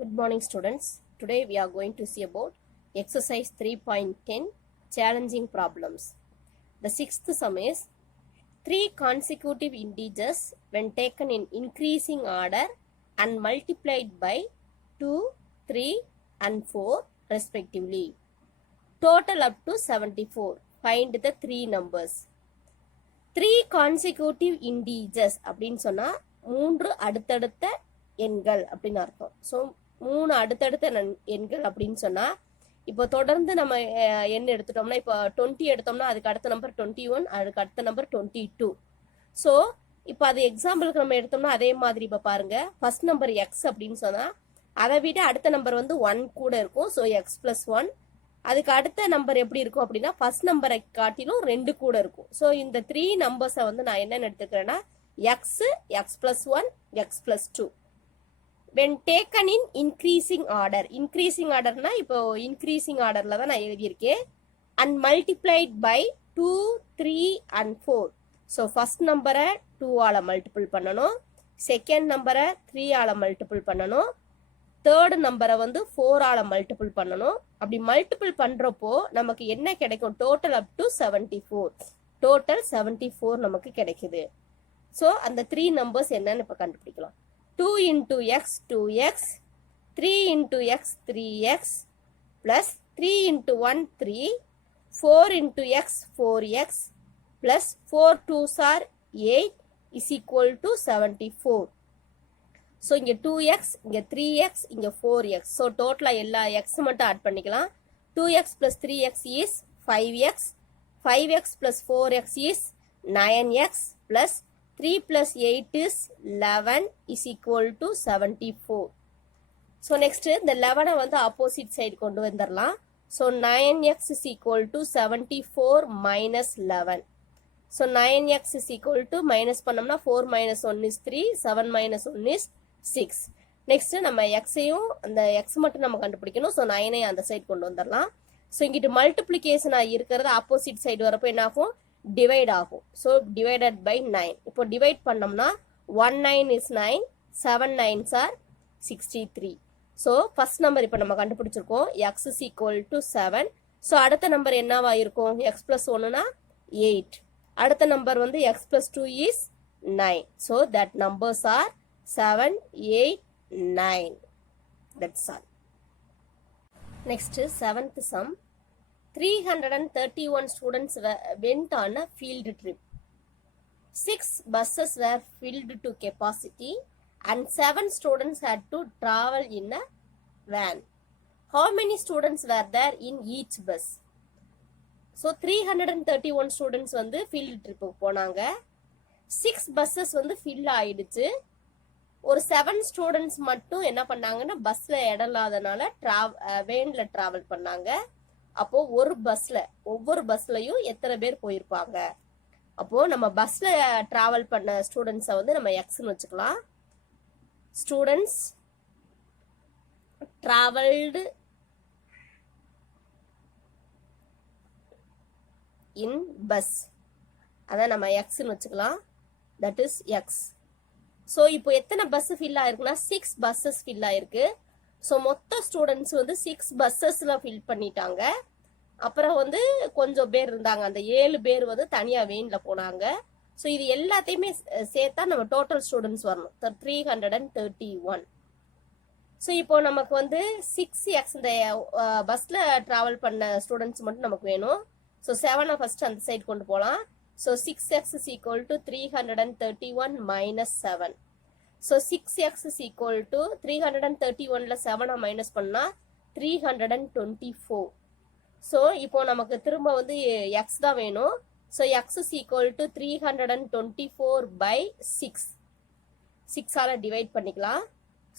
Good morning students. Today we are going to see about exercise 3.10 challenging problems. The sixth sum is three consecutive integers when taken in increasing order and multiplied by 2, 3 and 4 respectively. Total up to 74. Find the three numbers. Three consecutive integers அப்படின்னு சொன்னா மூன்று அடுத்தடுத்த எண்கள் அப்படின்னு அர்த்தம். So மூணு அடுத்தடுத்த எண்கள் அப்படின்னு சொன்னா இப்போ தொடர்ந்து நம்ம எண் எடுத்துட்டோம்னா இப்போ 20 எடுத்தோம்னா அதுக்கு அடுத்த நம்பர் 21, அதுக்கு அடுத்த நம்பர் 22. ஸோ இப்போ அது எக்ஸாம்பிளுக்கு நம்ம எடுத்தோம்னா அதே மாதிரி இப்போ பாருங்க, ஃபர்ஸ்ட் நம்பர் எக்ஸ் அப்படின்னு சொன்னா அதை விட அடுத்த நம்பர் வந்து 1 கூட இருக்கும். So x+1. அதுக்கு அடுத்த நம்பர் எப்படி இருக்கும் அப்படின்னா ஃபர்ஸ்ட் நம்பரை காட்டிலும் 2 கூட இருக்கும். ஸோ இந்த 3 நம்பர்ஸை வந்து நான் என்னென்னு எடுத்துக்கிறேன்னா x, x+1, x+2. when taken in increasing order. increasing orderனா இப்போ increasing orderல தான் நான் எழுதியிருக்கேன். and multiplied by 2, 3 and 4. So first நம்பரை 2 ஆல மல்டிபிள் பண்ணணும், செகண்ட் நம்பரை 3 ஆல மல்டிபிள் பண்ணணும், தேர்டு நம்பரை வந்து 4 ஆல மல்டிபிள் பண்ணணும். அப்படி மல்டிபிள் பண்றப்போ நமக்கு என்ன கிடைக்கும்? Total up to 74. டோட்டல் 74 நமக்கு கிடைக்குது. ஸோ அந்த 3 நம்பர்ஸ் என்னன்னு இப்போ கண்டுபிடிக்கலாம். 2 into x 2x, 3 into x 3x, plus 3 into 1 3, 4 into x 4x, plus 4 2s are 8 is equal to 74. So இங்கே 2x, இங்கே 3x, இங்கே 4x. ஸோ டோட்டலாக எல்லா x மட்டும் ஆட் பண்ணிக்கலாம். 2x plus 3x is 5x, 5x plus 4x is 9x, plus 3 plus 8 is 11 is equal to 74. So next இந்த 11 வந்து opposite side கொண்டு வந்துடலாம். So 9x is equal to 74 minus 11. So 9x is equal to minus பண்ணோம்னா 4 minus 1 is 3, 7 minus 1 is 6. Next நம்ம எக்ஸையும் அந்த X மட்டும் நம்ம கண்டுபிடிக்கணும். ஸோ 9ஐ அந்த சைடு கொண்டு வந்துடலாம். ஸோ இங்கிட்டு மல்டிப்ளிகேஷனாக இருக்கிறது ஆப்போசிட் சைடு வரப்போ என்ன ஆகும்? டிவைட் ஆகும். So divided by 9. இப்போ டிவைட் பண்ணோம்னா 1 9 is 9, 7 9s are 63. So first number இப்போ நம்ம கண்டுபிடிச்சிருக்கோம் x is equal to 7. So அடுத்த நம்பர் என்னவா இருக்கும்? x+1னா 8. அடுத்த நம்பர் வந்து x+2 is 9. So that numbers are 7, 8, 9. That's all. Next, seventh sum. 331 students went on a field trip. 6 buses were filled to capacity and 7 students had to travel in a van. How many students were there in each bus? So 331 students வந்து field trip போனாங்க. 6 buses வந்து fill ஆயிடுச்சு. ஒரு 7 students மட்டும் என்ன பண்ணாங்கன்னா பஸ்ல இடம் இல்லாதனால வேன்ல டிராவல் பண்ணாங்க. அப்போ ஒரு பஸ்ல ஒவ்வொரு பஸ்லயும் எத்தனை பேர் போயிருப்பாங்க? அப்போ நம்ம பஸ்ல டிராவல் பண்ண ஸ்டூடெண்ட்ஸை வந்து நம்ம எக்ஸ்ன்னு வச்சுக்கலாம். ஸ்டூடெண்ட்ஸ் டிராவல்டு இன் பஸ், அதான் நம்ம எக்ஸ்ன்னு வச்சுக்கலாம். That is X. ஸோ இப்போ எத்தனை பஸ் ஃபில் ஆயிருக்குன்னா 6 பஸ்ஸஸ் ஃபில் ஆயிருக்கு. ஸோ மொத்த ஸ்டூடெண்ட்ஸ் வந்து 6 பஸ்ஸஸ்ல ஃபில் பண்ணிட்டாங்க. அப்புறம் வந்து கொஞ்சம் பேர் இருந்தாங்க, அந்த 7 பேர் வந்து தனியா வேன்ல போனாங்க. ஸோ இது எல்லாத்தையுமே சேர்த்தா நம்ம டோட்டல் ஸ்டூடெண்ட்ஸ் வரணும் 331. ஸோ இப்போ நமக்கு வந்து 6x இந்த பஸ்ல டிராவல் பண்ண ஸ்டூடெண்ட்ஸ் மட்டும் நமக்கு வேணும். ஸோ 7 ஃபர்ஸ்ட் அந்த சைடு கொண்டு போகலாம். So 6x is equal to 331 minus 7. So 6x is equal to 331ல 7 minus பண்ணா 324. So இப்போ நமக்கு திரும்ப வந்து x தான் வேணும். So x is equal to 324 by 6. 6 ஆல டிவைட் பண்ணிக்கலாம்.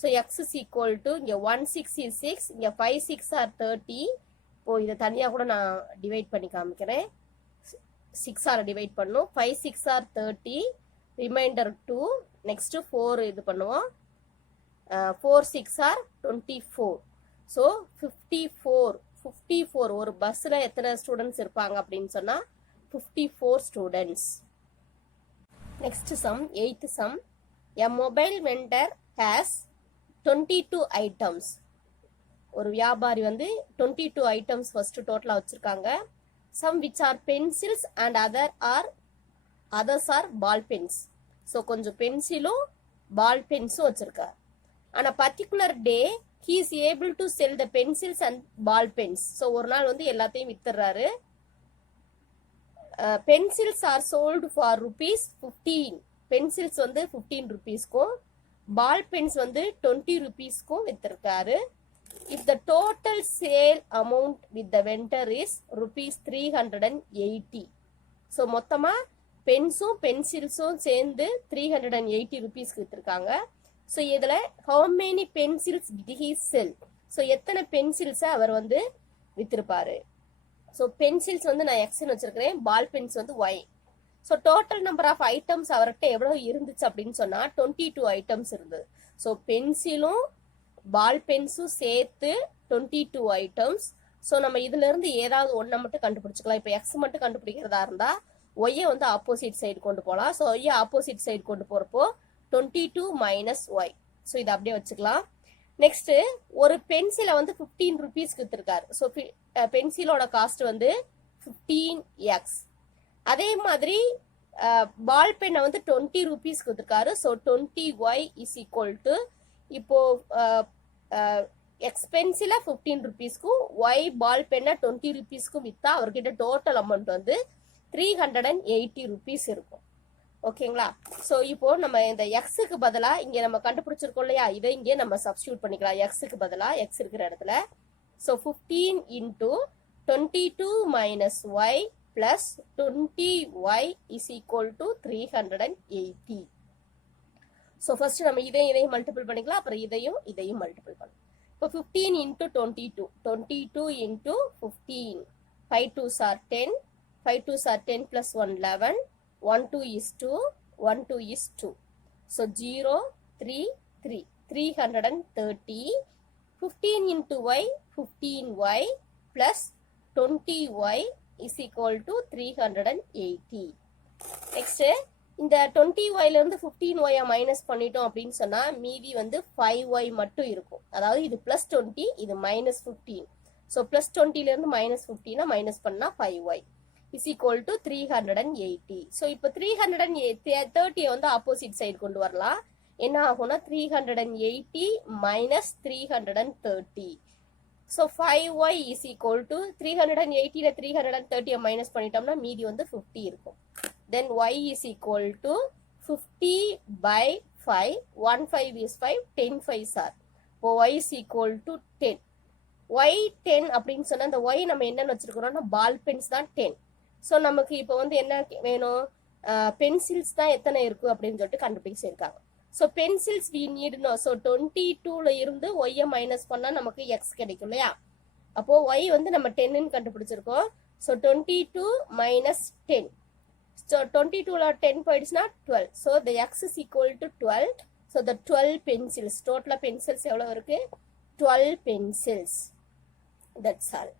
So x is equal to இங்க 1 6 is 6, இங்க 5 6 are 30. இப்போ இதை தனியா கூட நான் டிவைட் பண்ணி காமிக்கிறேன். 6 ஆல டிவைட் பண்ணும். 5 6 are 30, ரிமைண்டர் 2. நெக்ஸ்ட் 4 இது பண்ணுவோம். 4 6 are 24. ஸோ 54 ஒரு பஸ்ல எத்தனை ஸ்டூடெண்ட்ஸ் இருப்பாங்க அப்படின்னு சொன்னா 54 students. Next sum, 8th sum. A mobile vendor has 22 items. ஒரு வியாபாரி வந்து 22 items first டோட்டலா வச்சிருக்காங்க. Some which are pencils and others are ball pens. So கொஞ்சம் பென்சிலும் பால் பென்ஸும் வச்சிருக்காரு. On a particular day, he is able to sell the pencils and ball pens. So ஒரு நாள் வந்து எல்லாத்தையும் வித்துறாரு. Pencils are sold for rupees 15. Pencils வந்து 15 rupeesக்கும் ball pens வந்து 20 rupeesக்கும் வித்திருக்காரு. If the total sale amount with the vendor is rupees 380. So மொத்தமா பென்ஸும் பென்சில்ஸும் சேர்ந்து 380 rupeesக்கு வித்திருக்காங்க. So இதில் how many pencils did he sell? So எத்தனை பென்சில்ஸை அவர் வந்து வித்திருப்பாரு. ஸோ பென்சில்ஸ் வந்து நான் எக்ஸ்ன்னு வச்சிருக்கிறேன், பால் பென்ஸ் வந்து Y. So total number of items அவர்கிட்ட எவ்வளோ இருந்துச்சு அப்படின்னு சொன்னால் 22 ஐட்டம்ஸ் இருந்தது. ஸோ பென்சிலும் பால் பென்ஸும் சேர்த்து 22 ஐட்டம்ஸ். ஸோ நம்ம இதுல இருந்து ஏதாவது ஒன்றை மட்டும் கண்டுபிடிச்சிக்கலாம். இப்போ எக்ஸ் மட்டும் கண்டுபிடிக்கிறதா இருந்தா ஒய்யை வந்து ஆப்போசிட் சைடு கொண்டு போகலாம். ஸோ ஒய்யை ஆப்போசிட் சைடு கொண்டு போறப்போ 22 மைனஸ் ஒய். ஸோ இதை அப்படியே வச்சுக்கலாம். நெக்ஸ்ட் ஒரு பென்சிலை வந்து 15 rupeesக்கு வித்திருக்காரு. ஸோ பென்சிலோட காஸ்ட் வந்து 15x. அதே மாதிரி பால் பெண்ணை வந்து 20 rupeesக்கு வித்திருக்காரு. So 20y is equal to இப்போ எக்ஸ் பென்சில 15 rupeesக்கும் ஒய் பால் பெண்ணை 20 rupeesக்கும் வித்தா அவர்கிட்ட டோட்டல் அமௌண்ட் வந்து 380 rupees இருக்கும். ஓகேங்களா? ஸோ இப்போ நம்ம இந்த எக்ஸுக்கு பதிலா இங்க நம்ம கண்டுபிடிச்சிருக்கோம் இல்லையா, இதை இங்கே நம்ம சப்ஸ்டியூட் பண்ணிக்கலாம். எக்ஸுக்கு பதிலா எக்ஸ் இருக்கிற இடத்துல. So 15 into 22 minus y plus 20y is equal to 380. So first நம்ம இதையும் மல்டிபிள் பண்ணிக்கலாம், அப்புறம் இதையும் மல்டிபிள் பண்ணலாம். இப்போ 15 into 22, 22 into 15, 5 2s are 10, 5 2s are 10 plus 1 11, 1 2 is 2, 1 2 is 2. So 0 3 3, 330. 15 into y, 15y plus 20y is equal to 380. Next இந்த 20y ல இருந்து 15y மைனஸ் பண்ணிட்டோம் அப்படின்னு சொன்னா மீதி வந்து 5y மட்டும் இருக்கும். அதாவது இது பிளஸ் 20, இது மைனஸ் 15. ஸோ பிளஸ் 20 ல இருந்து மைனஸ் 15 மைனஸ் பண்ணா 5y is equal to 380. So இப்போ 330 வந்து ஆப்போசிட் சைடு கொண்டு வரலாம். என்ன ஆகும்னா 380 minus 330. So 5y is equal to 380 ல 330 மைனஸ் பண்ணிட்டோம்னா மீதி வந்து 50 இருக்கும். Then y is equal to 50 by 5. 1 5 is 5, 10 5s are. So y is equal to 10. y 10 அப்படின்னு சொன்னா அந்த y நம்ம என்னன்னு வச்சிருக்கிறோம்னா பால் பென்ஸ் தான் 10. ஸோ நமக்கு இப்போ வந்து என்ன வேணும், பென்சில்ஸ் தான் எத்தனை இருக்கு அப்படின்னு சொல்லிட்டு கண்டுபிடிச்சிருக்காங்க. ஸோ பென்சில்ஸ் வி நீட்னோ. ஸோ 22ல இருந்து ஒய்யை மைனஸ் பண்ணா நமக்கு எக்ஸ் கிடைக்கும் இல்லையா. அப்போ ஒய் வந்து நம்ம 10ன்னு கண்டுபிடிச்சிருக்கோம். So 22 minus 10. So 22ல 10 போயிடுச்சுன்னா 12. So the x is equal to 12. So the 12 pencils. Total pencils எவ்வளவு இருக்கு? 12 pencils. That's all.